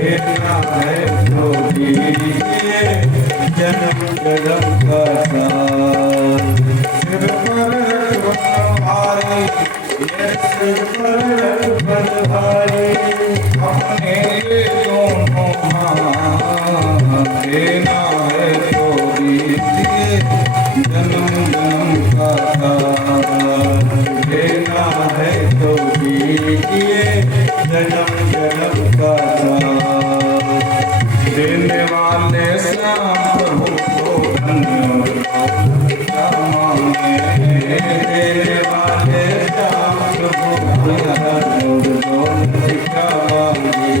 देना है तो दीजिए जन्म जन्म का साथ। सिर पर बनवारी ये सिर पर बनवारी अपने ये दोनों हाथ देना है तो दीजिए जन्म जन्म का साथ। देना है तो दीजिए जन्म जन्म का साथ। देने वाले श्याम प्रभु को धन्य मांगे। देने वाले श्याम प्रभु को क्या मांगे।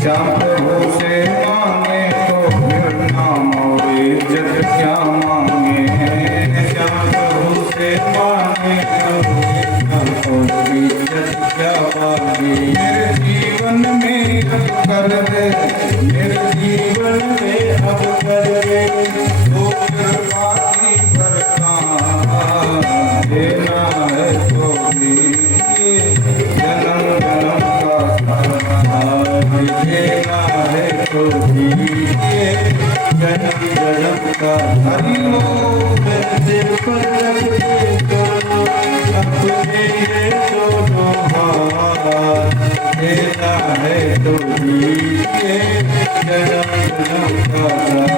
श्याम प्रभु से मांगे तो फिर नाम और इज्जत क्या मांगे। श्याम प्रभु से मांगे तो इज्जत क्या मांगे। मेरे जीवन में अब कर दे, मेरे जीवन में अब कर दे तो कृपा की बरसात। देना है तो दीजिए जन्म जन्म का साथ। देना है तो दीजिए जन्म जन्म का। हरि ओम सिर पर रख दे तो अपने ये दोनों हाथ। देना है तो दीजिए जन्म जन्म का साथ।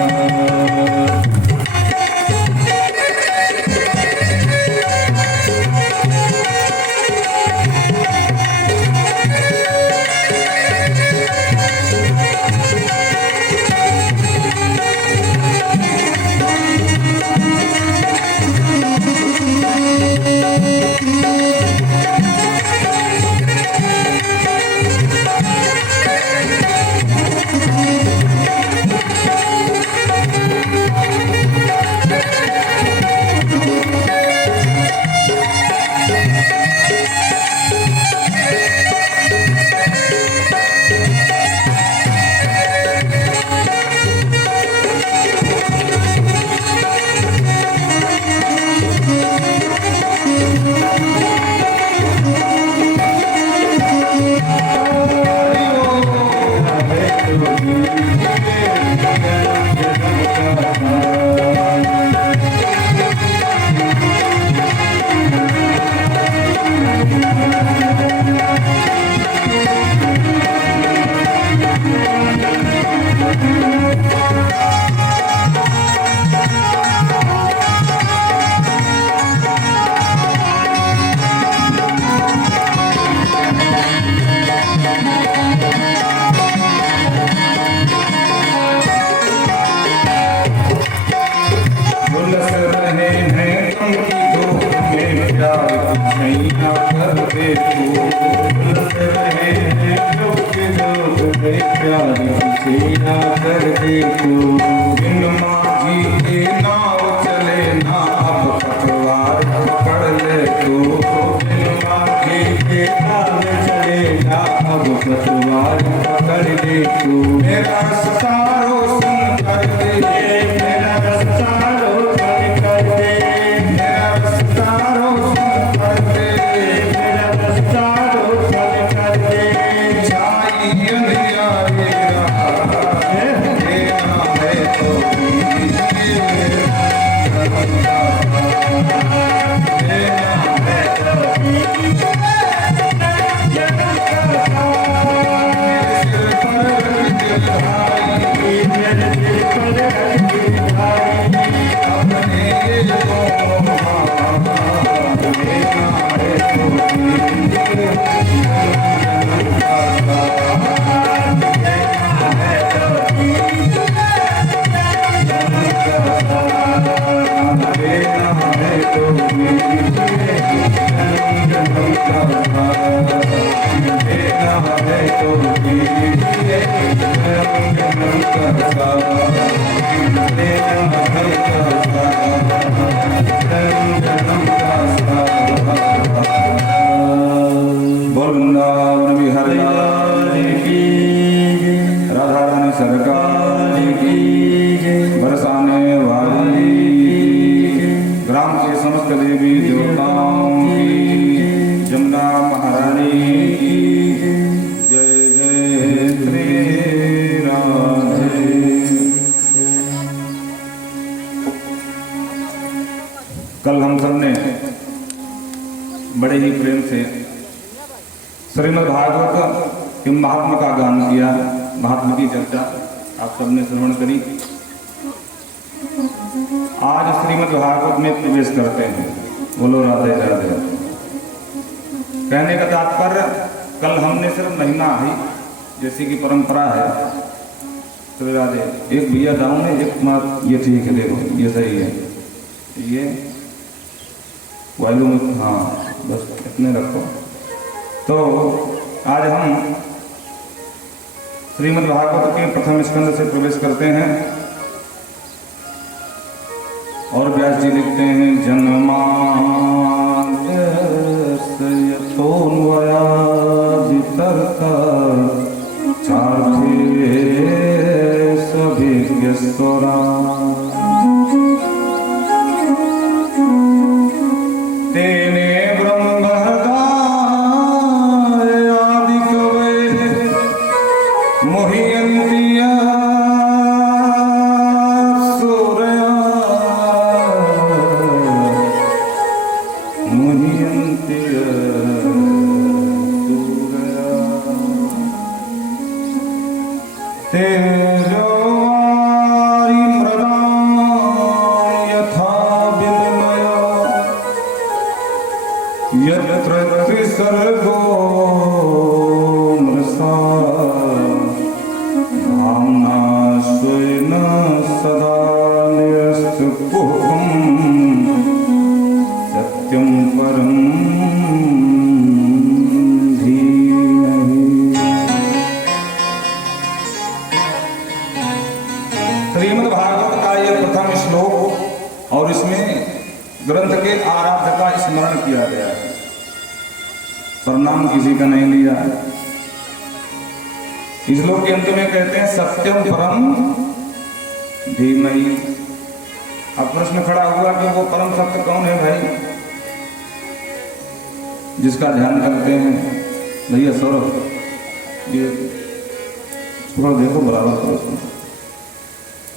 छैया कर दे तू रहे हैं लोग प्यार छैया कर दे तू। बिन माझी के नाव चले ना अब पटवार पकड़ ले तू। बिन माझी के नाव चले ना अब पटवार पकड़ ले तू। मेरा सतारो सुन कर दे, मेरा सतारो सुन कर दे, मेरा सतारो सुन कर दे, मेरा सतारो सुन कर दे। छाई अंधियारे रात देना है तो दीजिए देना है तो दीजिए। वृंदावन बिहारी राधा रानी सरकार की बरसाने वाली ग्राम के समस्त देवी देवताओं की जमुना महारानी की जय जय श्री बड़े ही प्रेम से श्रीमद् भागवत के महात्मा का गान किया, महात्मा की चर्चा आप सबने श्रवण करी। आज श्रीमद् भागवत में प्रवेश करते हैं। बोलो राधे राधे। कहने का तात्पर्य, कल हमने सिर्फ महिमा ही जैसी की परंपरा है, तो राधे एक भैया डाउन है, एक मात ये ठीक है, देखो ये सही है, ये वायु में, हाँ बस इतने रखो। तो आज हम श्रीमद् भागवत के प्रथम स्कंद से प्रवेश करते हैं और व्यास जी लिखते हैं, जन्माद्यस्यतोऽन्वयादितर्का चार्थे सभिज्ञस्वरा तेने ब्रह्महृदाय आदिकवये मुह्यन्ति सूरया मुह्यन्ति सूरया तेजोवारि मृदां यथा विनिमयो यत्र त्रिसर्गो मृषा धाम्ना स्वेन सदा निरस्तकुहकं सत्यं परं धीमहि। श्रीमद् भागवत का ये प्रथम श्लोक और इसमें ग्रंथ के आराध्य का स्मरण किया गया है, प्रणाम किसी का नहीं लिया। इस श्लोक के अंत में कहते हैं सत्यम परम धीमहि। अब प्रश्न खड़ा हुआ कि वो परम सत्य कौन है भाई, जिसका ध्यान करते हैं। भैया सौरभ ये थोड़ा देखो बराबर करो,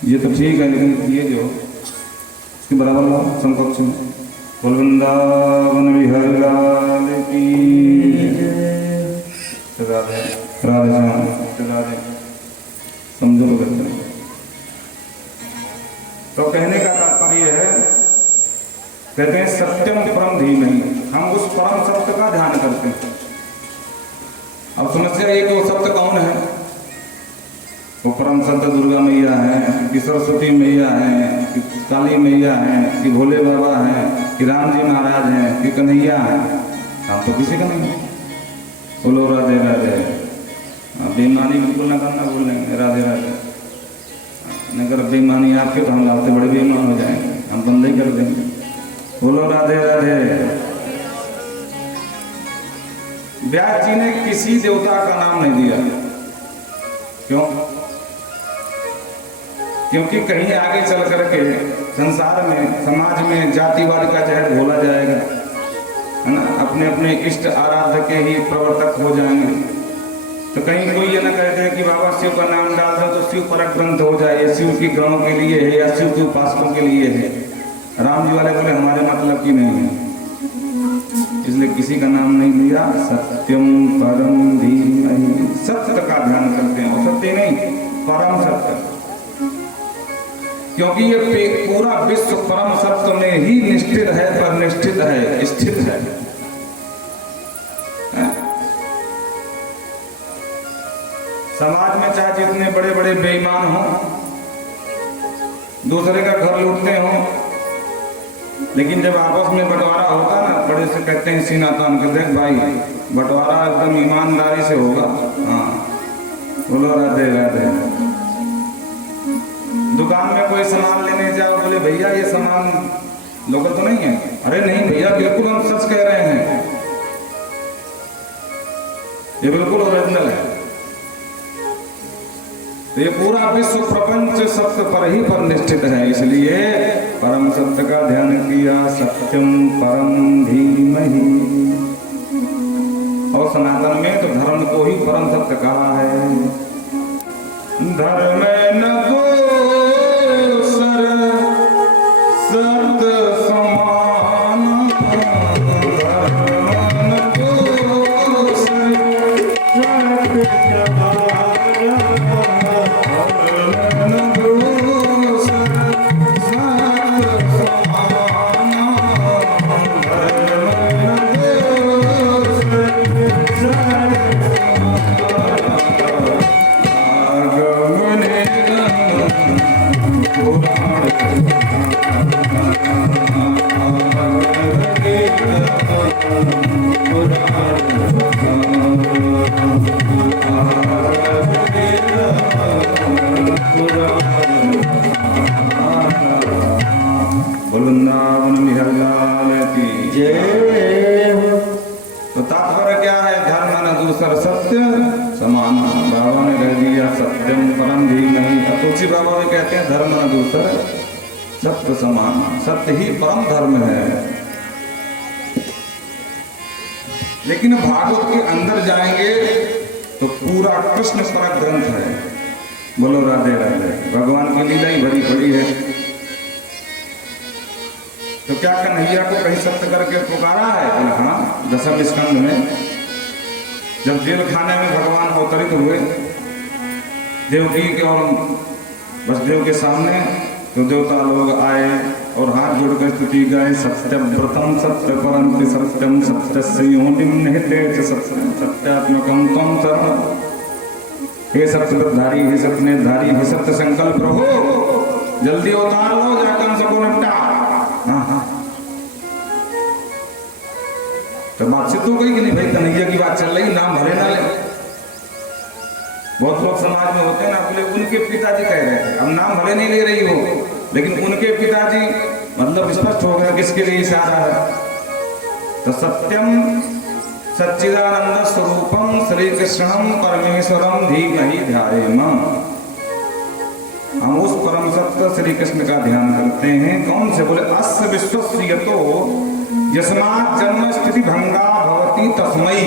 ये तो ठीक है, लेकिन ये जो इसके बराबर लाओ समकक्ष में। बोल वृंदावन बिहारी लाल की राधे राधे राधे। समझो लोग। तो कहने का तात्पर्य है, कहते हैं सत्यम परम धीमहि, हम उस परम सत्य का ध्यान करते हैं। अब समस्या ये कि वो सत्य कौन है? वो परम सत्य दुर्गा मैया है कि सरस्वती मैया है कि काली मैया है कि भोले बाबा हैं कि राम जी महाराज हैं कि कन्हैया हैं? हम तो किसी का नहीं। बोलो राधे राधे। बेईमानी बिल्कुल ना करना, बोल लेंगे राधे राधे। अगर बेईमानी आपके तो हम आपसे बड़े बेईमान हो जाएंगे, हम बंद ही कर देंगे। बोलो राधे राधे। व्यास जी ने किसी देवता का नाम नहीं दिया। क्यों? क्योंकि कहीं आगे चल करके संसार में, समाज में जातिवाद का जहर घोला जाएगा, है ना। अपने अपने इष्ट आराध्य के ही प्रवर्तक हो जाएंगे। तो कहीं कोई ये ना कहते हैं कि बाबा शिव का नाम डाल दो तो शिव परक ग्रंथ हो जाए, शिव की गणों के लिए है या शिव के उपासकों के लिए है। राम जी वाले बोले हमारे मतलब की नहीं है, इसलिए किसी का नाम नहीं लिया। सत्यम परम धीमहि, सत्य का ध्यान करते हैं, और सत्य नहीं परम सत्य, क्योंकि ये पूरा विश्व परम सत्य में ही निष्ठित है, परनिष्ठित है, स्थित है। समाज में चाहे जितने बड़े बड़े बेईमान हों, दूसरे का घर लूटते हों, लेकिन जब आपस में बंटवारा होता ना, बड़े से कहते हैं सीना तान कर, देख भाई बंटवारा एकदम ईमानदारी से होगा। हाँ बोलो राधे राधे। दुकान में कोई सामान लेने जाओ, बोले भैया ये सामान लोकल तो नहीं है? अरे नहीं भैया बिल्कुल हम सच कह रहे हैं, ये बिल्कुल ओरिजिनल है। तो ये पूरा विश्व प्रपंच सत्य पर ही पर निष्ठित है, इसलिए परम सत्य का ध्यान किया। सत्यम परम धीमहि। और सनातन में तो धर्म को ही परम सत्य कहा है। धर्म न दोसर सत्य समान, धर्म तो तात्पर्य क्या है? धर्म न दूसर सत्य समान। बाबा ने कह दिया सत्यम परम धीमहि। तुलसी बाबा भी कहते हैं धर्म न दूसर सत्य समान, सत्य ही परम धर्म है। लेकिन भागवत के अंदर जाएंगे तो पूरा कृष्ण पर ग्रंथ है। बोलो राधे राधे। भगवान की लीला ही भरी पड़ी है। तो क्या कन्हैया को कहीं सत्य करके पुकारा है? तो हाँ, दशम स्कंद में जब जेल खाने में भगवान अवतरित हुए देवकी के और वसुदेव के सामने, तो देवता लोग आए और हाथ जोड़कर स्तुति गाए। सत्यव्रतम सत्य परम सत्यम सत्यस्य योनिम निहिते च सत्यम सत्यात्मकम तम शरणं। हे सत्यधारी, हे सत्यनेधारी, हे सत्य संकल्प प्रभु, जल्दी अवतार लो, जाकर सबको निपटा। तो बातचीत तो गई कि नहीं भाई, कन्हैया की बात चल रही, नाम भले ना ले। बहुत लोग समाज में होते हैं ना, बोले उनके पिताजी कह रहे थे, अब नाम भले नहीं ले रही हो, लेकिन उनके पिताजी, मतलब स्पष्ट हो गया किसके लिए इशारा है। तो सत्यम सच्चिदानंद स्वरूपम श्री कृष्णम परमेश्वरम धीमहि ध्यायेम। हम उस परम सत्य श्री कृष्ण का ध्यान करते हैं। कौन से? बोले अस्य विश्वस्य यतो यस्मात् जन्म स्थिति भंगा भवति तस्मै।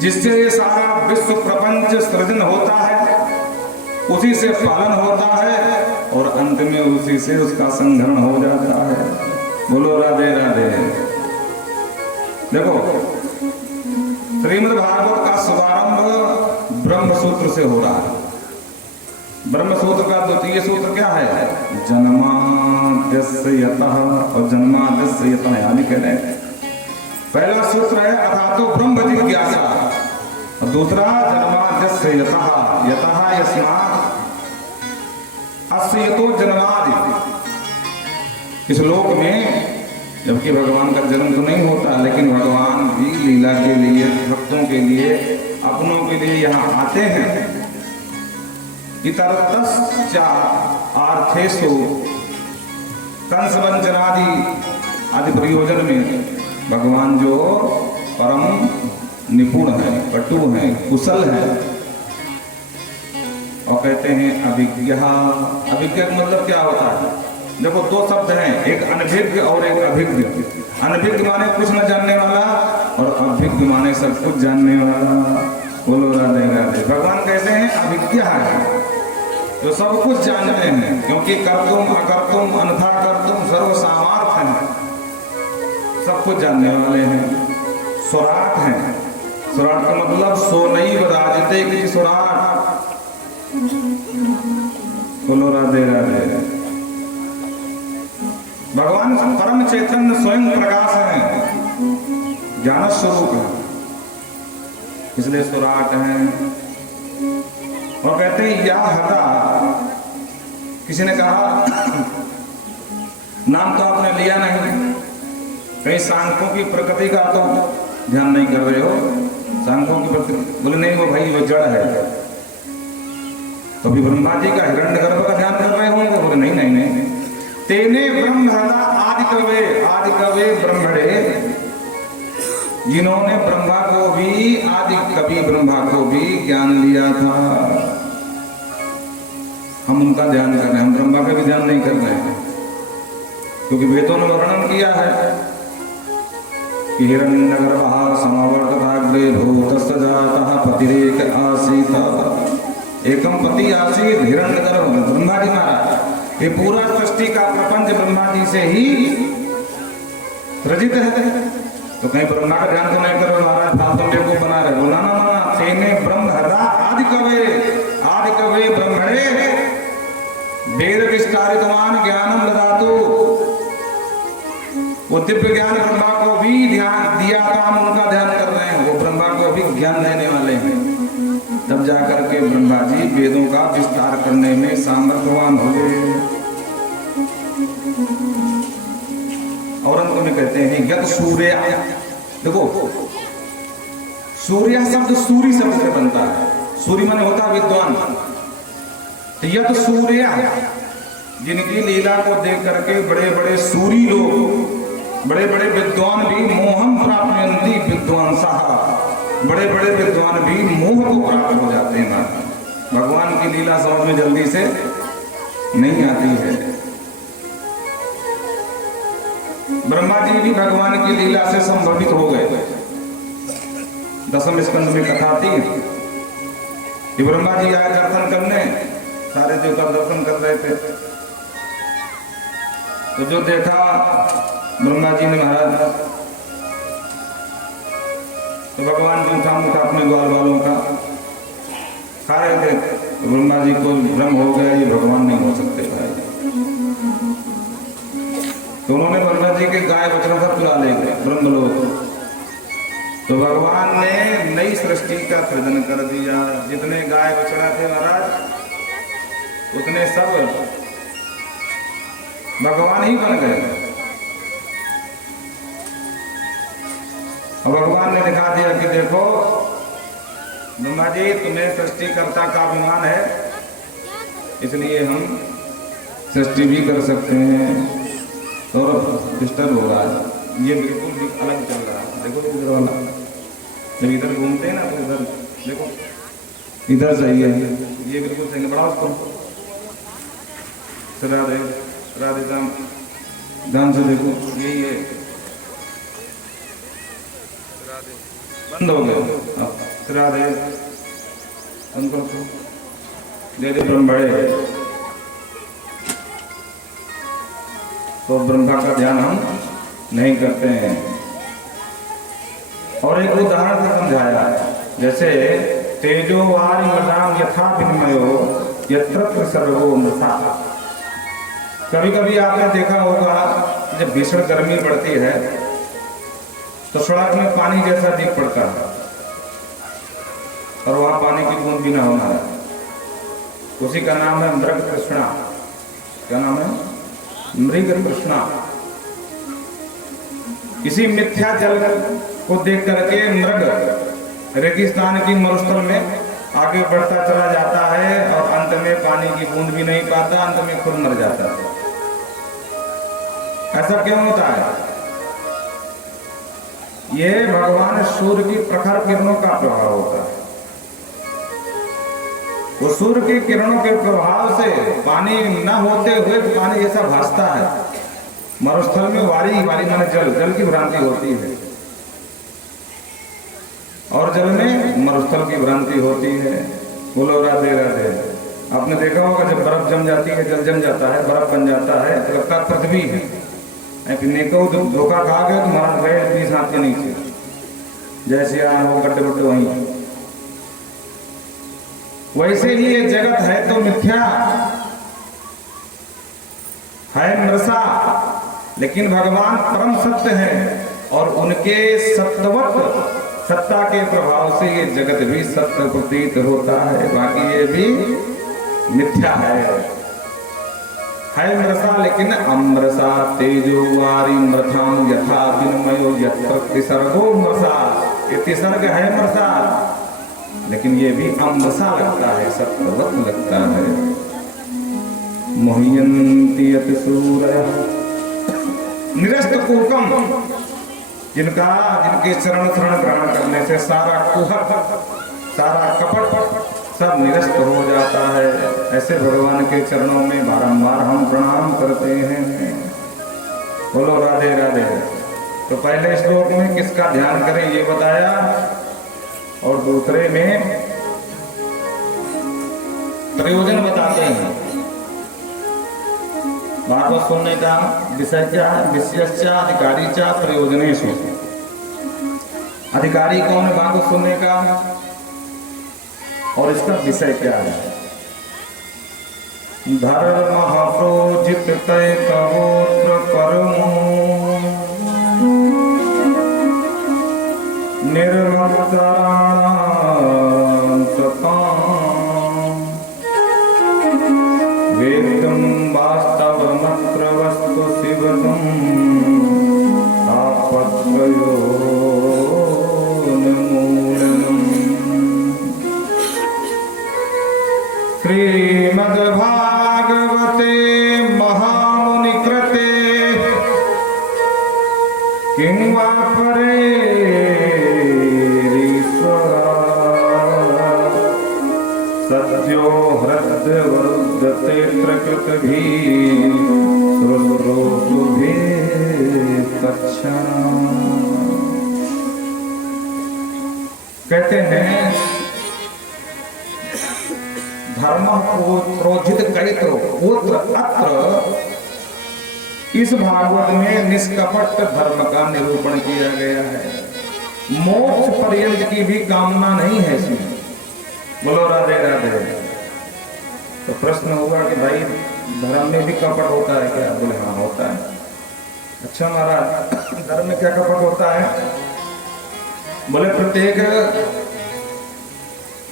जिससे ये सारा विश्व प्रपंच सृजन होता है, उसी से पालन होता है और अंत में उसी से उसका संहरण हो जाता है। बोलो राधे राधे। देखो, श्रीमद् भागवत का शुभारंभ ब्रह्म सूत्र से हो रहा है। ब्रह्म सूत्र का द्वितीय सूत्र क्या है? जन्माद्यस्य यतः, और जन्माद्यस्य यतः यानी कह रहे हैं, पहला सूत्र है अथातो ब्रह्म जिज्ञासा, और दूसरा जन्माद्यस्य यतः, यतः यस्मात् अस्य यतो जन्मादि। इस लोक में जबकि भगवान का जन्म तो नहीं होता, लेकिन भगवान भी लीला के लिए, भक्तों के लिए, अपनों के लिए यहाँ आते हैं। इतरतश्चा आर्थेषु कंसवंचनादि आदि प्रयोजन में भगवान जो परम निपुण है, पटु है, कुशल है। और कहते हैं अभिज्ञ। अभिज्ञ मतलब क्या होता है? देखो, दो शब्द हैं, एक अनभिज्ञ और एक अभिज्ञ। अनभिज्ञ माने कुछ न जानने वाला, और अभिज्ञ माने सब कुछ जानने वाला। बोलो राधे राधे। भगवान कहते हैं अभिज्ञ है, जो सब कुछ जानते हैं, क्योंकि कर्तुम अकर्तुम अनथा कर्तुम सर्व सामर्थ्य हैं, सब कुछ जानने वाले हैं। स्वराट हैं। स्वराट का मतलब सोनैव राजते की स्वराट। बोलो राधे राधे। भगवान परम चैतन्य स्वयं प्रकाश है, ज्ञान स्वरूप है, इसलिए स्वराट हैं। और कहते हैं या हता। किसी ने कहा नाम तो आपने लिया नहीं, कहीं सांख्यों की प्रकृति का तो ध्यान नहीं कर रहे हो? सांख्यों की प्रकृति, बोले नहीं वो भाई वो जड़ है। तो अभी ब्रह्मा जी का हिरण्यगर्भ का ध्यान कर रहे होंगे? बोले नहीं नहीं नहीं। तेने ब्रह्महृदा आदि कवे ब्रह्मणे, जिन्होंने ब्रह्मा को भी, आदि कवि ब्रह्मा को भी ज्ञान लिया था। हम उनका ध्यान कर रहे हैं, हम ब्रह्मा का भी ध्यान नहीं कर रहे हैं, क्योंकि वेदों ने वर्णन किया है कि हिरण्यगर्भः समावर्तताग्रे भूतस्य जातः पतिरेक आसीत। एकम पति आसीत हिरण्यगर्भ ब्रह्मा जी महाराज। ये पूरा सृष्टि का प्रपंच ब्रह्मा जी से ही रचित है। तो कहीं ब्रह्मा का ध्यान तो नहीं करो महाराज, फालतू मेरे को बना रहे हो। ना ना ना, तेने ब्रह्महृदा आदि कवे ब्रह्मणे वेद विस्तारितवान ज्ञानम ददातु। वो दिव्य ज्ञान ब्रह्मा को भी ध्यान दिया था, हम उनका ध्यान कर रहे हैं। वो ब्रह्मा को भी ज्ञान देने वाले हैं। तब जाकर के ब्रह्मा जी वेदों का विस्तार करने में सामर्थ्यवान हो गए। और अंत में कहते हैं यत सूर्य। देखो, सूर्य शब्द सूरी शब्द से बनता है। सूर्य माने होता है विद्वान। तो यत सूर्य, जिनकी लीला को देख करके बड़े बड़े सूरी लोग बड़े बड़े विद्वान भी मोहम प्राप्नुयन्ति विद्वांसः, बड़े बड़े विद्वान भी मोह को प्राप्त हो जाते हैं महाराज। भगवान की लीला समझ में जल्दी से नहीं आती है। ब्रह्मा जी भी भगवान की लीला से संभवित हो गए। दसम स्कंद में कथा थी कि ब्रह्मा जी आए दर्शन करने, सारे देवता दर्शन कर रहे थे, तो जो देखा ब्रह्मा जी ने महाराज, तो भगवान जूठा मूठा अपने ग्वाल वालों का खा रहे थे, तो ब्रह्मा जी को भ्रम हो गया ये भगवान नहीं हो सकते भाई। तो उन्होंने ब्रह्मा जी के गाय बछड़ों का चुरा ले गए ब्रह्मलोक। तो भगवान ने नई सृष्टि का सृजन कर दिया। जितने गाय बछड़ा थे महाराज उतने सब भगवान ही बन गए। और भगवान ने दिखा दिया कि देखो ब्रह्मा जी, तुम्हें सृष्टिकर्ता का अभिमान है, इसलिए हम सृष्टि भी कर सकते हैं। और डिस्टर्ब हो रहा है, ये बिल्कुल भी अलग चल रहा है। देखो इधर वाला, जब इधर घूमते हैं ना तो इधर देखो, इधर सही है, ये बिल्कुल सही नहीं। बढ़ाओ उसको, राधे राधे श्याम, ध्यान से देखो, यही है, बंद हो गया। राधे बंद करो, दे दे ब्रह्म बड़े। तो ब्रह्मा का ध्यान हम नहीं करते हैं। और एक उदाहरण से समझाया, जैसे तेजो वारी मदाम यथा विनिमयो यत्र सर्वो मृषा। कभी कभी आपने देखा होगा जब भीषण गर्मी पड़ती है तो सड़क में पानी जैसा दिख पड़ता है और वहां पानी की बूंद भी ना होना है, उसी का नाम है मृग तृष्णा। क्या नाम है? मृग तृष्णा। इसी मिथ्या जल को देख करके मृग रेगिस्तान की मरुस्थल में आगे बढ़ता चला जाता है और अंत में पानी की बूंद भी नहीं पाता, अंत में खुद मर जाता है। ऐसा क्यों होता है? ये भगवान सूर्य की प्रखर किरणों का प्रभाव होता है। वो सूर्य की किरणों के प्रभाव से पानी न होते हुए पानी जैसा भासता है। मरुस्थल में वारी माने जल की भ्रांति होती है और जल में मरुस्थल की भ्रांति होती है। बोलो राधे राधे। आपने देखा होगा जब बर्फ जम जाती है, जल जम जाता है, बर्फ बन जाता है तो लगता है पृथ्वी है। धोखा खा गए तो मरण गए 20 हाथ के नीचे, जैसे हो गड्ढे गुड्ढे वहीं। वैसे ही ये जगत है तो मिथ्या है, मृषा, लेकिन भगवान परम सत्य है और उनके सत्वत सत्ता के प्रभाव से ये जगत भी सत्य प्रतीत होता है, बाकी ये भी मिथ्या है मृषा। लेकिन अमृषा तेजो वारी मृथाम यथा विनिमयो यत्र सर्वो मृषा। ये तिसर्ग है मृषा, लेकिन ये भी अमृषा लगता है, सत्यवत लगता है। मोह्यन्ति यत् सूरयः निरस्त कूकम, जिनके चरण ग्रहण करने से सारा कुहक, सारा कपट सब निरस्त हो जाता है। ऐसे भगवान के चरणों में बारंबार हम प्रणाम करते हैं। बोलो राधे राधे। तो पहले श्लोक में किसका ध्यान करें ये बताया और दूसरे में प्रयोजन बताते हैं। भागवत सुनने का विषय क्या है? विषयश्चा अधिकारी चा प्रयोजनेषु। अधिकारी कौन है भागवत सुनने का और इसका विषय क्या है? धर्म प्रोजित तय कवोत्र कर्मो निर्मत्तराणां सतां वेदं वास्तवमत्र वस्तु शिवदं तापत्रयोन्मूलनम्। श्रीमद्भागवते महामुनिकृते कहते हैं धर्म को प्रोजित करित्रो पुत्र अत्र, इस भागवत में निष्कपट धर्म का निरूपण किया गया है। मोक्ष पर्यंत की भी कामना नहीं है इसमें। बोलो राधे राधे। तो प्रश्न होगा कि भाई धर्म में भी कपट होता है क्या? बोले हाँ होता है। अच्छा महाराज, धर्म में क्या कपट होता है? बोले प्रत्येक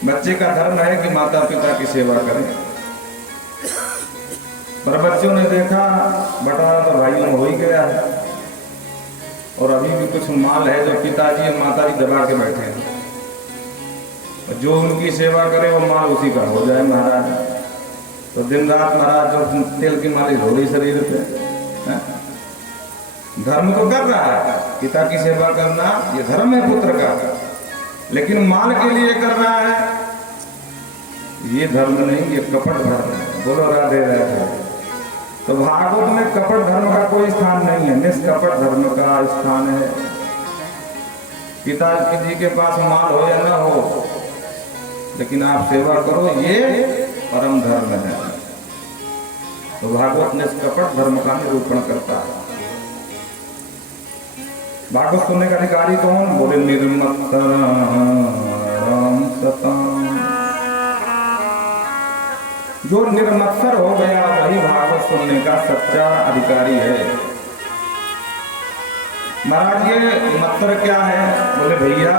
बच्चे का धर्म है कि माता पिता की सेवा करें, पर बच्चों ने देखा बंटवारा तो भाइयों में हो ही गया है, और अभी भी कुछ माल है जो पिताजी और माताजी दबा के बैठे हैं। जो उनकी सेवा करे वो माल उसी का हो जाए महाराज। तो दिन रात महाराज जो तेल की मालिश हो रही शरीर पे, धर्म तो कर रहा है, पिता की सेवा करना ये धर्म है पुत्र का, लेकिन माल के लिए कर रहा है, ये धर्म नहीं, ये कपट धर्म है। बोलो राधे राधे। तो भागवत में कपट धर्म का कोई स्थान नहीं है, निष्कपट धर्म का स्थान है। पिताजी जी के पास माल हो या ना हो, लेकिन आप सेवा करो, ये परम धर्म है। तो भागवत निष्कपट धर्म का निरूपण करता है। भागवत सुनने का अधिकारी कौन? बोले निर्मत्सरम सतम। जो निर्मत्सर हो गया वही भागवत सुनने का सच्चा अधिकारी है। महाराज ये मत्सर क्या है? बोले भैया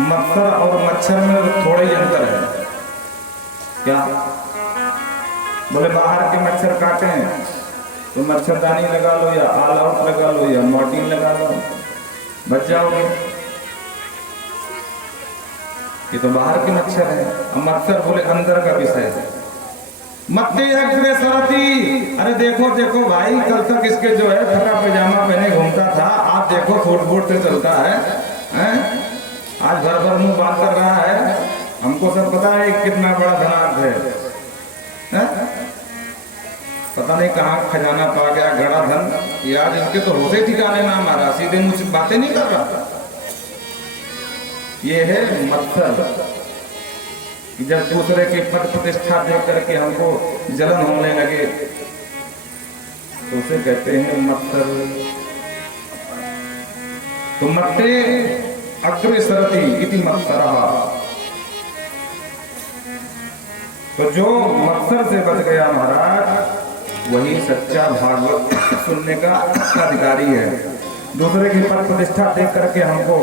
मत्सर और मच्छर में थोड़ा ही अंतर है। क्या? बोले बाहर के मच्छर काटे हैं तो मच्छरदानी लगा लो या ऑल आउट लगा लो या मॉर्टिन लगा लो, बच जाओगे। ये तो बाहर के मच्छर है। अब मच्छर बोले अंदर का विषय है। मत्ते अग्रे सरती, अरे देखो देखो भाई, कल तक इसके जो है फटा पैजामा पहने घूमता था, आप देखो फुट फुट से चलता है, हैं? आज भर भर मुंह बात कर रहा है। हमको सब पता है कितना बड़ा धनार्थ है? पता नहीं कहाँ खजाना पा गया, गड़ा धन। ये आज इसके तो होते ठिकाने ना मारा, सीधे मुझसे बातें नहीं कर रहा। ये है मत्सर। जब दूसरे के पद प्रतिष्ठा देख करके हमको जलन होने लगे तो उसे कहते हैं मत्सर। तो मत्ते अग्रे सरति इति मत्सरः। तो जो मत्सर से बच गया महाराज, वही सच्चा भागवत सुनने का अधिकारी है। दूसरे की पद प्रतिष्ठा देख करके हमको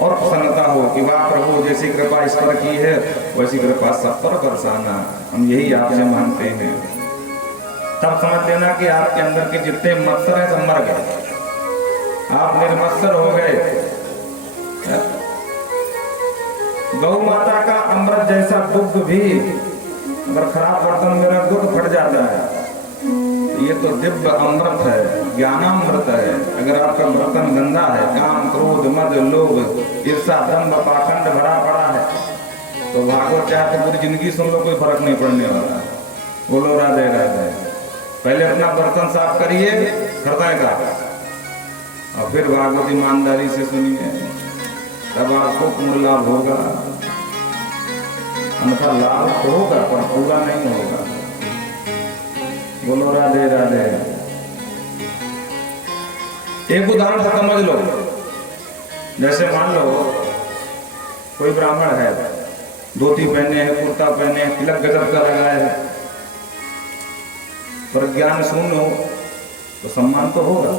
और प्रसन्नता हो कि वाह प्रभु, जैसी कृपा इस पर की है वैसी कृपा सब पर बरसाना, हम यही आपसे मानते हैं। तब समझ लेना कि आपके अंदर के जितने मत्सर हैं सब मर गए, आप निर्मत्सर हो गए। गौ माता का अमृत जैसा दुग्ध भी अगर खराब बर्तन में रख दो तो फट जाता है। ये तो दिव्य अमृत है, ज्ञानामृत है। अगर आपका बर्तन गंदा है, काम क्रोध मद लोभ ईर्षा दंभ पाखंड भरा पड़ा है, तो भागवत चाहे तो पूरी जिंदगी सुन लो, कोई फर्क नहीं पड़ने वाला। बोलो राधे राधे। पहले अपना बर्तन साफ करिए हृदय का, और फिर भागवत ईमानदारी से सुनिए, तब आपको पूर्ण लाभ होगा। अन्यथा लाभ तो होगा पर पूरा नहीं होगा। बोलो राधे राधे। एक उदाहरण समझ लो, जैसे मान लो कोई ब्राह्मण है, धोती पहने हैं, कुर्ता पहने हैं, तिलक गजब का लगाए है, पर ज्ञान शून्य हो तो सम्मान तो होगा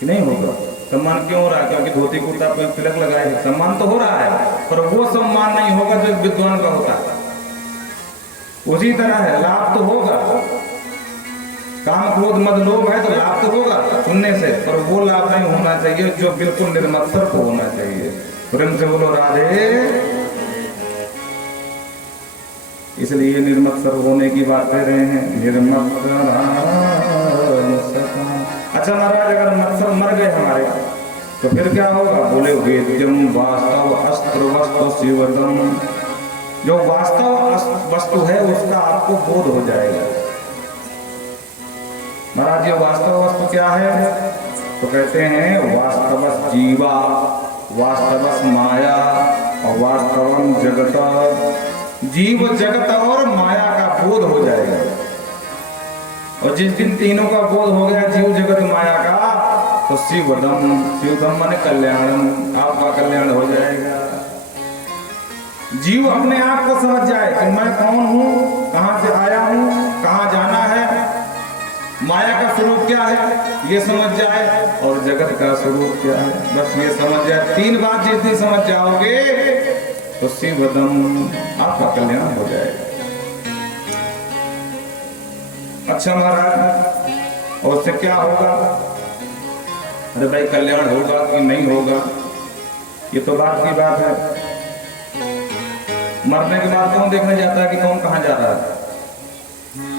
कि नहीं होगा? सम्मान क्यों हो रहा है? क्योंकि धोती कुर्ता पे तिलक लगाए है, सम्मान तो हो रहा है, पर वो सम्मान नहीं होगा जो विद्वान का होता है। उसी तरह है, लाभ तो होगा, काम क्रोध मद लोभ है तो लाभ तो होगा सुनने से, पर वो लाभ नहीं होना चाहिए जो बिल्कुल निर्मत्सर को होना चाहिए। प्रेम से बोलो राधे। इसलिए निर्मत्सर होने की बात कर रहे हैं। निर्मत्सर। अच्छा महाराज, अगर मत्सर मर गए हमारे तो फिर क्या होगा? बोले वेद्यम वास्तव अस्त्र वस्तु शिवदम। जो वास्तव वस्तु है उसका आपको बोध हो जाएगा। महाराज ये वास्तव वस्तु क्या है? तो कहते हैं वास्तवस जीवा, वास्तवस माया, और वास्तवम जगत, जीव जगत और माया का बोध हो जाएगा। और जिस दिन तीनों का बोध हो गया, जीव जगत माया का, तो शिवदम, शिवदम माने कल्याणम, आपका कल्याण हो जाएगा। जीव अपने आप को समझ जाए कि मैं कौन हूं, कहां से आया हूं, कहां जाना है, माया का स्वरूप क्या है ये समझ जाए, और जगत का स्वरूप क्या है बस ये समझ जाए। तीन बात जितनी समझ जाओगे तो शिवदम, आपका कल्याण हो जाएगा। अच्छा महाराज, और उससे क्या होगा? अरे भाई कल्याण होगा कि नहीं होगा ये तो बात की बात है। मरने के बाद कौन देखने जाता है कि कौन कहां जा रहा है?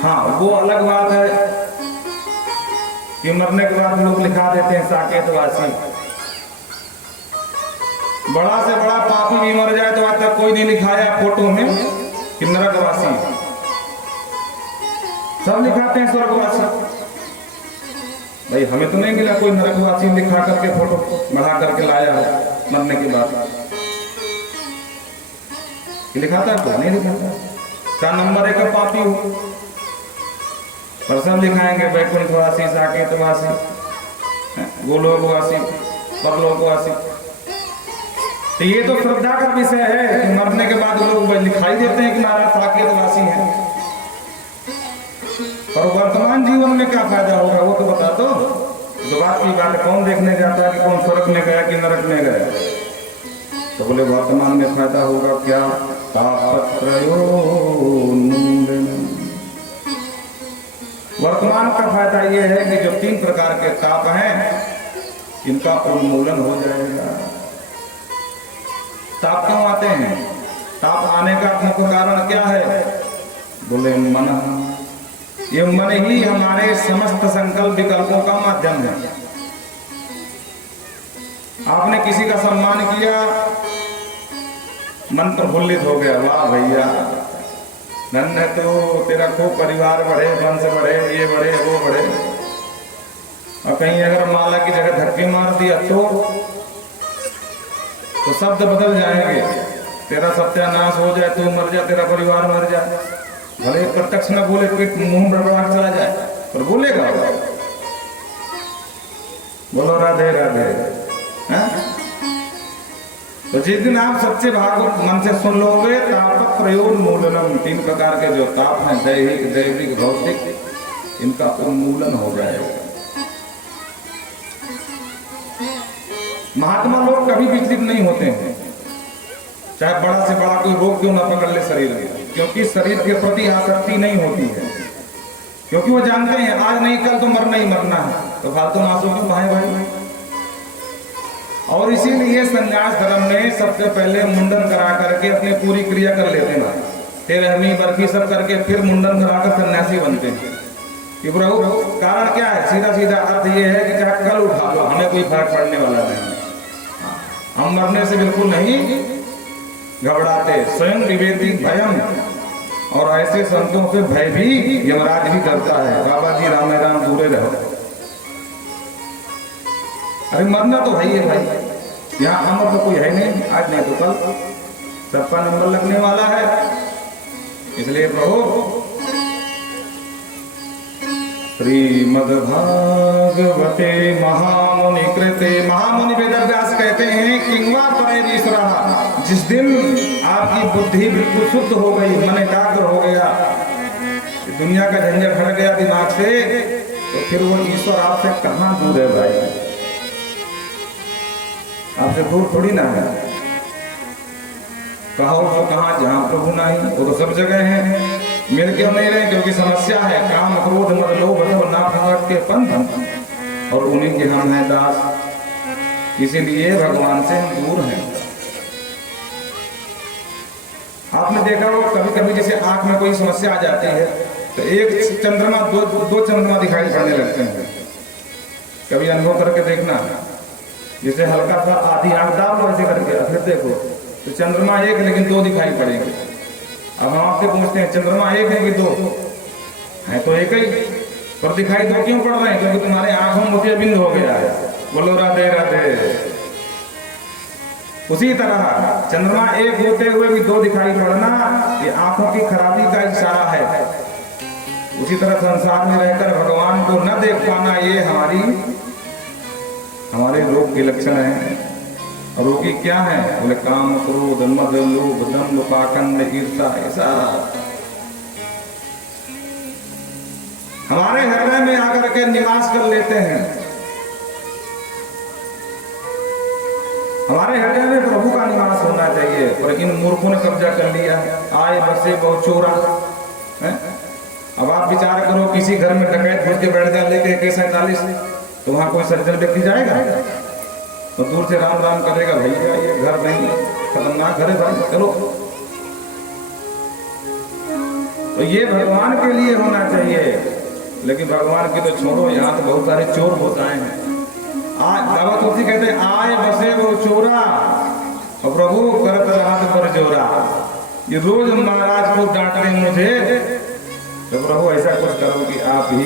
हाँ, वो अलग बात है कि मरने के बाद लोग लिखा देते हैं साकेतवासी। बड़ा से बड़ा पापी भी मर जाए तो आज तक कोई नहीं लिखाया फोटो में कि नरकवासी, सब लिखाते हैं स्वर्गवासी। भाई हमें तो नहीं मिला कोई नरकवासी लिखा करके फोटो बढ़ा करके लाया है मरने के बाद। लिखाता है तो नहीं लिखाता, क्या नंबर एक पापी हो, पर सब लिखाएंगे वैकुंठवासी, साकेतवासी, गोलोकवासी, परलोकवासी। तो ये तो श्रद्धा का विषय है कि मरने के बाद लोग दिखाई देते हैं कि महाराज साकेतवासी हैं, और वर्तमान जीवन में क्या फायदा होगा वो तो बता दो। तो बात की बात है, कौन देखने जाता है कि कौन स्वर्ग में गया कि नरक में गया? तो बोले वर्तमान में फायदा होगा क्या? वर्तमान का फायदा ये है कि जो तीन प्रकार के ताप हैं इनका उन्मूलन हो जाएगा। ताप क्यों आते हैं? ताप आने का मुख्य कारण क्या है? बोले मन। ये मन ही हमारे समस्त संकल्प विकल्पों का माध्यम है। आपने किसी का सम्मान किया, मन प्रफुल्लित हो गया, वाह भैया धन है तो तेरा खूब परिवार बढ़े, वंश बढ़े, ये बढ़े वो बढ़े। और कहीं अगर माला की जगह धक्के मार दिया तो शब्द बदल जाएंगे, तेरा सत्यानाश हो जाए, तू मर जा, तेरा परिवार मर जाए। भले प्रत्यक्ष न बोले, पीठ मुंह बड़बड़ाहट चला जाए, पर बोलेगा। बोलो राधे राधे। तो जिस दिन आप सच्चे भागवत मन से सुन लोगे, ताप त्रयोन्मूलनम, तीन प्रकार के जो ताप हैं, दैहिक, दैविक, भौतिक, इनका उन्मूलन हो जाएगा। महात्मा लोग कभी विचलित नहीं होते हैं, चाहे बड़ा से बड़ा कोई रोग क्यों ना पकड़ ले शरीर में, क्योंकि शरीर के प्रति आसक्ति नहीं होती है, क्योंकि वो जानते हैं आज नहीं कल तो मरना ही मरना है, तो फालतू आंसू क्यों बहाए भाई। और इसीलिए संन्यास धर्म में सबसे पहले मुंडन करा करके अपनी पूरी क्रिया कर लेते हैं, 13वीं बरखी सब करके फिर मुंडन कराकर सन्यासी बनते हैं। कि प्रभु कारण क्या है? सीधा सीधा अर्थ ये है कि चाहे कल उठा लो, हमें कोई फर्क पड़ने वाला नहीं, हम मरने से बिल्कुल नहीं घबराते। स्वयं विवेकी भयम, और ऐसे संतों से भय भी यमराज भी करता है। बाबा जी राम राम दूरे रहो। अरे मरना तो है ही है भाई, यहाँ अमर तो कोई है नहीं, आज नहीं तो कल सबका नंबर लगने वाला है। इसलिए प्रभु श्रीमद्भागवते महामुनि कृते, महामुनि वेदव्यास कहते हैं किंवा परेश्वरः, जिस दिन आपकी बुद्धि बिल्कुल शुद्ध हो गई, मन एकाग्र हो गया, दुनिया का झंझट हट गया दिमाग से, तो फिर वो ईश्वर आपसे कहाँ दूर है भाई? आपसे दूर थोड़ी ना है। कहो तो कहाँ, जहाँ प्रभु नहीं, वो तो सब जगह है। मिल क्यों नहीं रहे? क्योंकि समस्या है काम, क्रोध, मद, लोभ, नाफरत के पंथ, और उन्हीं के हम हैं दास। इसीलिए भगवान से हम दूर हैं। आपने देखा हो कभी कभी जैसे आंख में कोई समस्या आ जाती है तो एक चंद्रमा दो चंद्रमा दिखाई पड़ने लगते हैं। कभी अनुभव करके देखना, जैसे हल्का सा आधी आंख डाल लो ऐसे करके, फिर देखो तो चंद्रमा एक लेकिन दो दिखाई पड़ेंगे। अब हम आपसे पूछते हैं चंद्रमा एक है कि दो है? तो एक ही, पर दिखाई दो क्यों पड़ रहे हैं? क्योंकि तुम्हारे आंखों में मोतियाबिंद हो गया है। बोलो राधे राधे। उसी तरह चंद्रमा एक होते हुए भी दो दिखाई पड़ना ये आंखों की खराबी का इशारा है। उसी तरह संसार में रहकर भगवान को न देख पाना ये हमारे रोग के लक्षण हैं। और रोगी क्या है? बोले काम, क्रोध, मद, लोभ, दंभ, पाखंड, ईर्ष्या, ऐसा हमारे हृदय में आकर के निवास कर लेते हैं। हमारे हृदय में प्रभु का निवास होना चाहिए, पर इन मूर्खों ने कब्जा कर लिया। आए बसे बहुत चोरा है? अब आप विचार करो, किसी घर में डकैत घुस के बैठ जाए लेके AK-47, तो वहां कोई सज्जन व्यक्ति जाएगा तो दूर से राम राम करेगा, भैया ये घर नहीं, खतरनाक घर है भाई, चलो। तो ये भगवान के लिए होना चाहिए, लेकिन भगवान की तो छोड़ो, यहाँ तो बहुत सारे चोर होताएं हैं। बाबा तुलसी कहते हैं आए बसे वो चोरा और प्रभु करत रात पर जोरा। ये रोज महाराज को डांट रहे मुझे, तो प्रभु ऐसा कुछ करो कि आप ही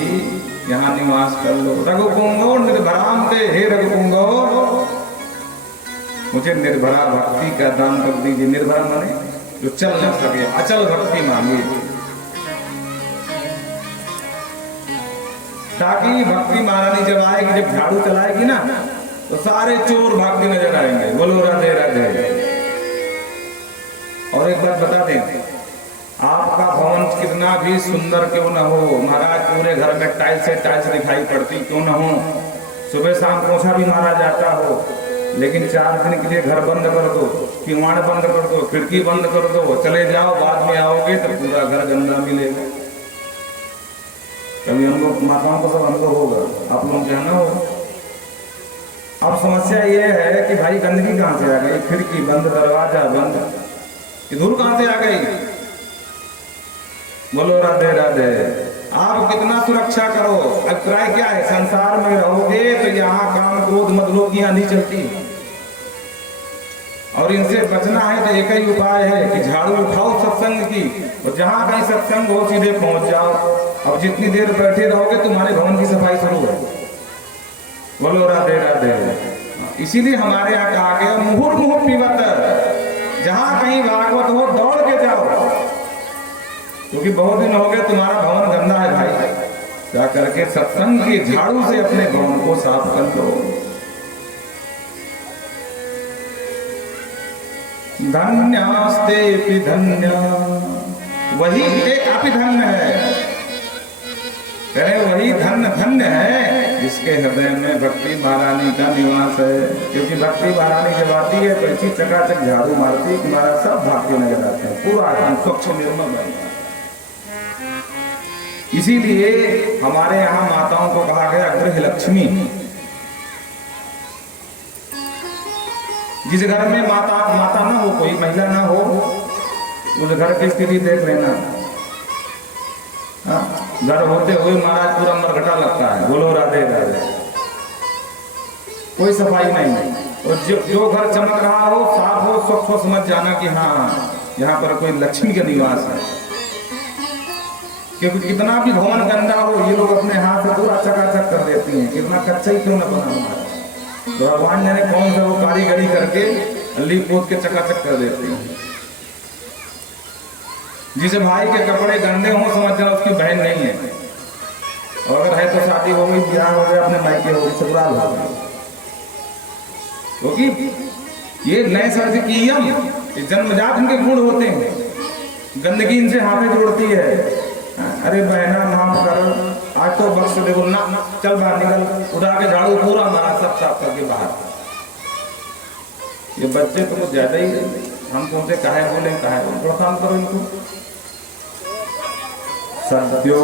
यहाँ निवास कर लो। रघुपुंगो निर्भराम दे, हे रघुपुंगो मुझे निर्भरा भक्ति का दान कर दीजिए। निर्भरा माने जो चल न सके, अचल भक्ति मांगी, ताकि भक्ति महारानी जब आएगी, जब झाड़ू चलाएगी ना, तो सारे चोर भागते नजर आएंगे। बोलो राधे राधे। और एक बात बता दें, आपका भवन कितना भी सुंदर क्यों न हो, महाराज पूरे घर में टाइल्स से टाइल्स दिखाई पड़ती क्यों न हो, सुबह शाम पोछा भी मारा जाता हो, लेकिन 4 दिन के लिए घर बंद कर दो, किवाड़ बंद कर दो, खिड़की बंद कर दो, चले जाओ, बाद में आओगे तो पूरा घर गंदा मिलेगा। कभी हम लोग माताओं को सब अनुभव होगा, आप लोग क्या ना हो। अब समस्या ये है कि भाई गंदगी कहाँ से आ गई? खिड़की बंद, दरवाजा बंद, धूल कहाँ से आ गई? बोलो राधे राधे। आप कितना सुरक्षा करो, अभिप्राय क्या है? संसार में रहोगे तो यहाँ काम, क्रोध, मद, लोभ यहाँ नहीं चलती, और इनसे बचना है तो एक ही उपाय है कि झाड़ू उठाओ सत्संग की, और जहां कहीं सत्संग हो सीधे पहुंच जाओ। अब जितनी देर बैठे रहोगे तुम्हारे भवन की सफाई शुरू है। बोलो राधे राधे। इसीलिए हमारे यहाँ कहा गया मुहूर्त मुहूर्त पीवत, जहां कहीं भागवत हो दौड़ के जाओ, क्योंकि बहुत दिन हो गए तुम्हारा भवन गंदा है भाई, जा करके सत्संग की झाड़ू से अपने भवन को साफ कर दो। धन्यास्ते धन्य, वही एक आपी धन्य है, कहे वही धन्य धन्य है जिसके हृदय में भक्ति महारानी का निवास है। क्योंकि भक्ति महारानी जब आती है तो ऐसी चकाचक झाड़ू मारती है कि हमारा सब भाग्य नजर आते हैं, पूरा स्वच्छ निर्मल बनता है। इसीलिए हमारे यहाँ माताओं को कहा गया गृह लक्ष्मी। जिस घर में माता ना हो, कोई महिला ना हो, उस घर की स्थिति देख लेना। घर होते हुए महाराज पूरा मरघटा लगता है। बोलो राधे राधे। कोई सफाई नहीं, और जो घर चमक रहा हो, साफ हो, स्वच्छ हो, समझ जाना कि हाँ यहाँ पर कोई लक्ष्मी का निवास है। क्योंकि कितना भी भवन गंदा हो, ये लोग अपने हाथ से पूरा चकाचक कर देती हैं, कितना कच्चा ही क्यों न बना हुआ है। तो भगवान जाने कौन सा वो कारीगरी करके लीप पोत के चकाचक कर देती हैं। जिसे भाई के कपड़े गंदे हों, समझ जाना उसकी बहन नहीं है, और अगर है तो शादी हो गई, ब्याह हो गया, अपने मायके हो गई, ससुराल हो गई। क्योंकि ये नए सर्ज की जन्मजात इनके गुण होते हैं, गंदगी इनसे हाथे जोड़ती है। अरे बहना माफ कर, आज तो बख्श दे, बोलना चल बाहर निकल, उठा के झाड़ू पूरा हमारा सब साफ करके बाहर। ये बच्चे तो कुछ ज्यादा ही, हम तुमसे काहे बोले, थोड़ा काम करो इनको। सद्यो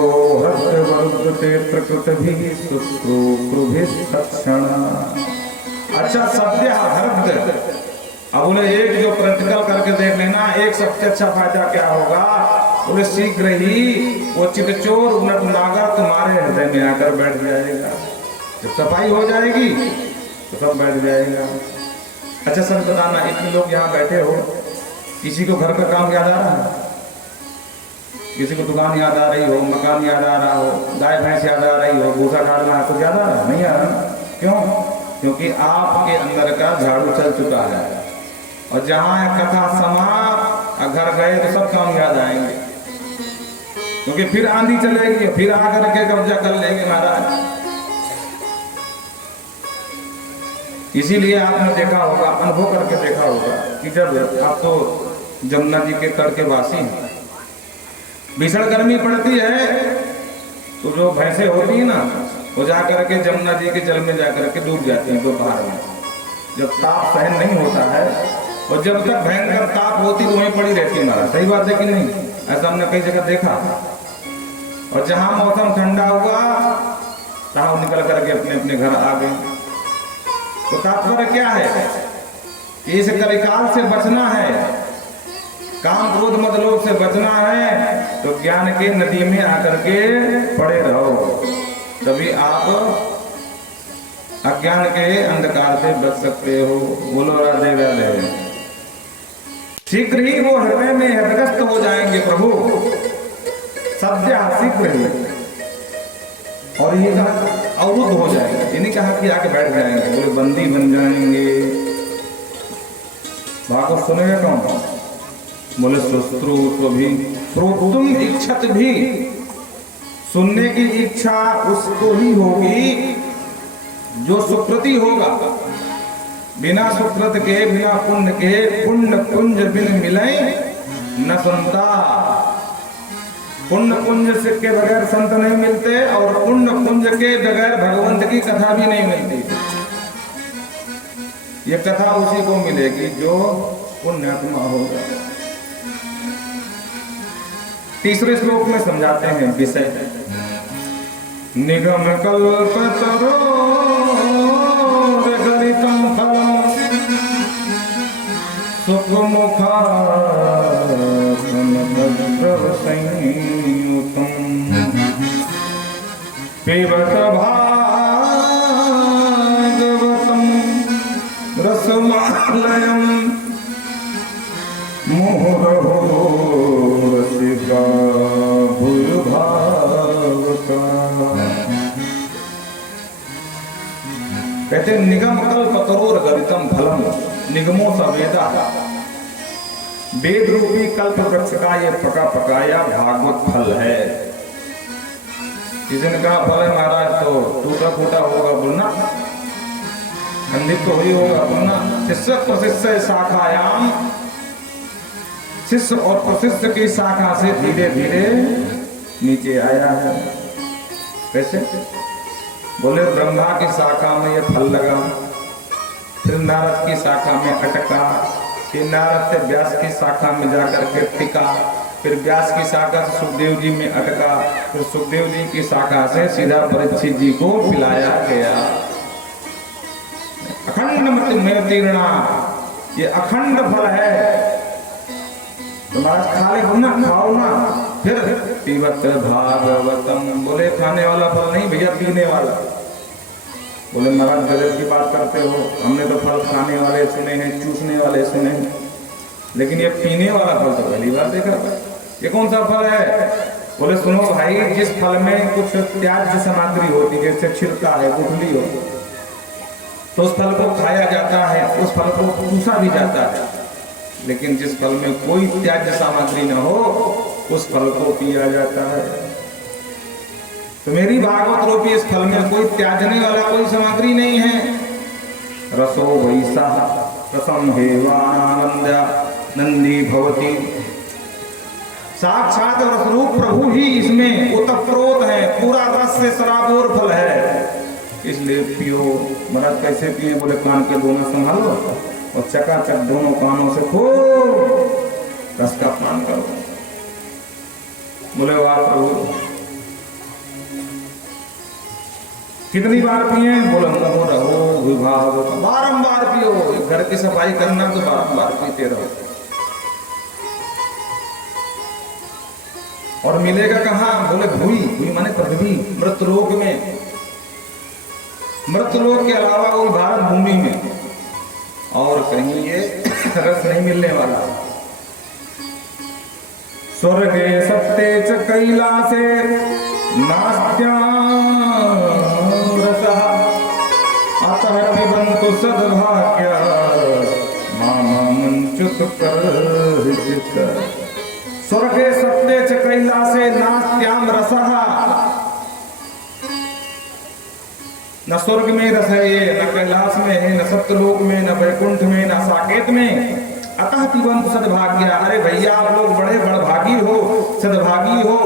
अच्छा सद्य हृदय। अब बोले एक जो प्रैक्टिकल करके देख लेना, एक सबसे अच्छा फायदा क्या होगा? बोले शीघ्र ही वो चितचोर उन्नत नागर तुम्हारे हृदय में आकर बैठ जाएगा। जब सफाई हो जाएगी तो सब बैठ जाएगा। अच्छा सर बताना, इतने लोग यहाँ बैठे हो, किसी को घर का काम याद आ रहा है? किसी को दुकान याद आ रही हो, मकान याद आ रहा हो, गाय भैंस याद आ रही हो, भूसा डालना कुछ याद आ रहा नहीं आ रहा? क्यों? क्योंकि आपके अंदर का झाड़ू चल चुका है। और जहां कथा समाप्त और घर गए तो सब काम याद आएंगे, क्योंकि फिर आंधी चलेगी, फिर आकर के कब्जा कर लेंगे महाराज। इसीलिए आपने देखा होगा, अनुभव करके देखा होगा कि जब आप तो जमुना जी के तट के वासी हैं, भीषण गर्मी पड़ती है तो जो भैंसे होती है ना, वो जाकर के जमुना जी के जल में जाकर के डूब जाती हैं दोपहर में, जब ताप सहन नहीं होता है। और जब तक भयंकर ताप होती तो वहीं पड़ी रहती है महाराज। सही बात है कि नहीं? ऐसा हमने कई जगह देखा। और जहां मौसम ठंडा हुआ तहां निकल करके अपने अपने घर आ गए। तो तात्पर्य क्या है कि इस कलिकाल से बचना है, काम क्रोध मद लोभ से बचना है, तो ज्ञान के नदी में आकर के पड़े रहो, तभी आप अज्ञान के अंधकार से बच सकते हो। बोलो राधे राधे। शीघ्र ही वो हृदय में हृदयस्थ हो जाएंगे प्रभु, सद्य शीघ्र ही, और ये अवरुद्ध हो जाएंगे। ये नहीं कहा कि आके बैठ जाएंगे, बोले बंदी बन जाएंगे। भागवत सुनेगा कौन? बोले सुश्रुत भी प्रोक्तुम इच्छत भी, सुनने की इच्छा उसको ही होगी जो सुकृति होगा। बिना सुकृत के, बिना पुण्य के, पुण्य पुंज बिन मिले न सुनता। पुण्य पुंज के बगैर संत नहीं मिलते, और पुण्य पुंज के बगैर भगवंत की कथा भी नहीं मिलती। ये कथा उसी को मिलेगी जो पुण्यात्मा होगा। तीसरे श्लोक में समझाते हैं विषय, निगम कल्पतरो गलितम फलम सुखमुखा पिबत भागवतम रसमालयम मुहुरहो रसिका भूभावका। कहते निगम कल्पतरोर गलितम फलम, निगमों सा वेदा, वेद रूपी कल्प वृक्ष का ये पका पकाया भागवत फल है। जिनका फल है महाराज तो टूटा फूटा होगा बोलना, खंडित तो हुई होगा बोलना। शिष्य प्रशिष्य शाखायाम, शिष्य और प्रशिष्य की शाखा से धीरे धीरे नीचे आया है। कैसे? बोले ब्रह्मा की शाखा में ये फल लगा, फिर नारद की शाखा में अटका, फिर नारद से व्यास की शाखा में जाकर के टिका, फिर व्यास की शाखा से सुखदेव जी में अटका, फिर सुखदेव जी की शाखा से सीधा परीक्षित जी को पिलाया गया। अखंड मत में तीर्णा, ये अखंड फल है। तुम्हारा खाली हो ना, खाओ ना। फिर पीवत भागवतम, बोले खाने वाला फल नहीं भैया, पीने वाला। बोले महाराज गजब की बात करते हो, हमने तो फल खाने वाले सुने हैं, चूसने वाले सुने हैं, लेकिन ये पीने वाला फल तो पहली बार देखा। ये कौन सा फल है? बोले सुनो भाई, जिस फल में कुछ त्याज्य सामग्री होती है, जैसे छिलका है, गुठली हो, तो उस फल को खाया जाता है, उस फल को चूसा भी जाता है। लेकिन जिस फल में कोई त्याज्य सामग्री न हो, उस फल को पिया जाता है। तो मेरी भागवत रूपी इस फल में कोई त्याजने वाला कोई सामग्री नहीं है। रसो वैसा रसम हेवानंद नंदी भवती, साक्षात रसरूप प्रभु ही इसमें ओतप्रोत है, पूरा रस से सराबोर फल है, इसलिए पियो। महाराज कैसे पिए? बोले कान के दोनों संभालो और चकाचक दोनों कानों से खूब रस का पान करो। बोले वाह प्रभु, कितनी बार पिए? बोले मोह रहो विभाग, बारंबार पियो। घर की सफाई करना तो बारंबार पीते रहो। और मिलेगा कहाँ? बोले भूई, भूई माने पृथ्वी, मृतलोक में, मृतलोक के अलावा वो भारत भूमि में और कहीं ये रस नहीं मिलने वाला। स्वर्गे सत्ते च कैलासे नास्त्यां रसः, अतः पिबन्तु सद्भाग्या मां च्युत कर्हित। स्वर्गे सत्ते च कैलासे नास्त्याम रसः। न स्वर्ग में रस है ये, न कैलाश में है, न सप्तलोक में, न वैकुंठ में, न साकेत में। अतः पिबंतु सद्भाग्या। अरे भैया आप लोग बड़े बड़भागी हो, सद्भागी हो,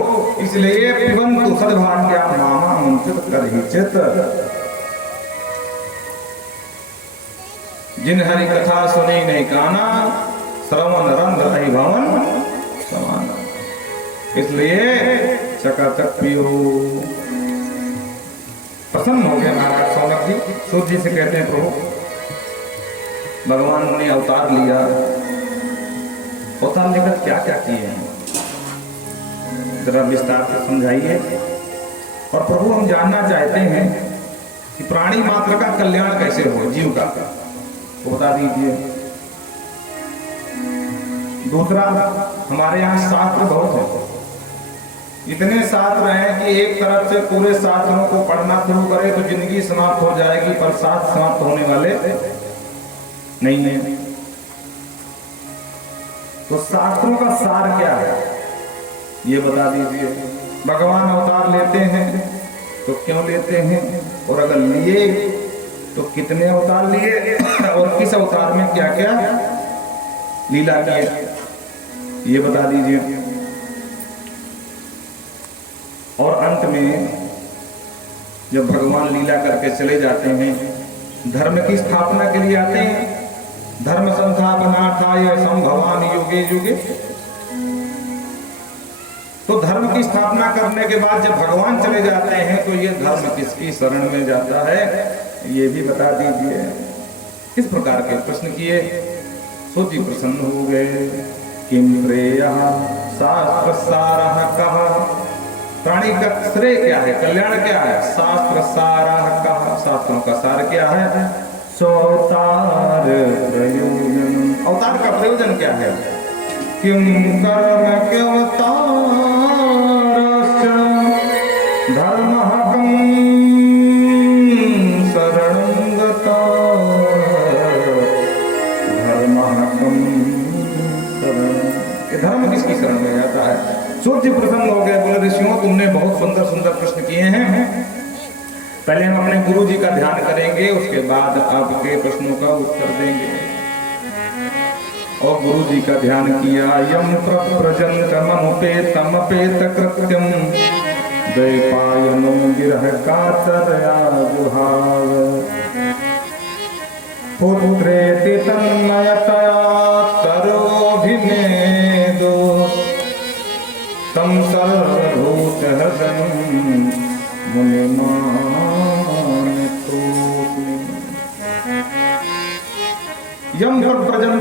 इसलिए पिबंतु सद्भाग्या मामा मुंचित करहिचित। जिन हरि कथा सुनी नहीं काना, श्रवण रंध्र नहीं भवन समान। इसलिए चकाचक पियो। प्रसन्न हो गए महाराज सौनक जी। सूत जी से कहते हैं प्रभु भगवान ने अवतार लिया, अवतार लेकर क्या क्या किए हैं जरा विस्तार से समझाइए। और प्रभु हम जानना चाहते हैं कि प्राणी मात्र का कल्याण कैसे हो, जीव का, वो बता दीजिए। दूसरा, हमारे यहाँ शास्त्र बहुत है, इतने शास्त्र हैं कि एक तरफ से पूरे शास्त्रों को पढ़ना शुरू करें तो जिंदगी समाप्त हो जाएगी, पर शास्त्र समाप्त होने वाले नहीं है। तो शास्त्रों का सार क्या है ये बता दीजिए। भगवान अवतार लेते हैं तो क्यों लेते हैं, और अगर लिए तो कितने अवतार लिए, और किस अवतार में क्या क्या लीला किए, ये बता दीजिए। और अंत में जब भगवान लीला करके चले जाते हैं, धर्म की स्थापना के लिए आते हैं। धर्म संस्थापनार्थाय संभवामि युगे युगे। तो धर्म की स्थापना करने के बाद जब भगवान चले जाते हैं तो ये धर्म किसकी शरण में जाता है, ये भी बता दीजिए। किस प्रकार के प्रश्न किए। सूत जी प्रसन्न हो गए। किम श्रेयः शास्त्र सारः कः। प्राणी का श्रेय क्या है, कल्याण क्या है। शास्त्र सारः कः, शास्त्रों का सार क्या है। अवतार प्रयोजन, अवतार का प्रयोजन क्या है। किम कर्म क्यवतारस्य धर्मः कं शरणं गतः। धर्मः कं शरणं, ये धर्म किसकी शरण में जाता है। सूत जी प्रसन्न हो गए, बोले ऋषियों तुमने बहुत सुंदर सुंदर प्रश्न किए हैं। पहले हम अपने गुरु जी का ध्यान करेंगे, उसके बाद आपके प्रश्नों का उत्तर देंगे। और गुरु जी का ध्यान किया। यम प्रव्रजन्तमपेत कृत्यम द्वैपायनो विरह कातरया जुहाव। पुत्रेति तन्मयतया तरोभिनेदो तं सर्वभूत हृदयं मुनिमान। यम प्रव्रजन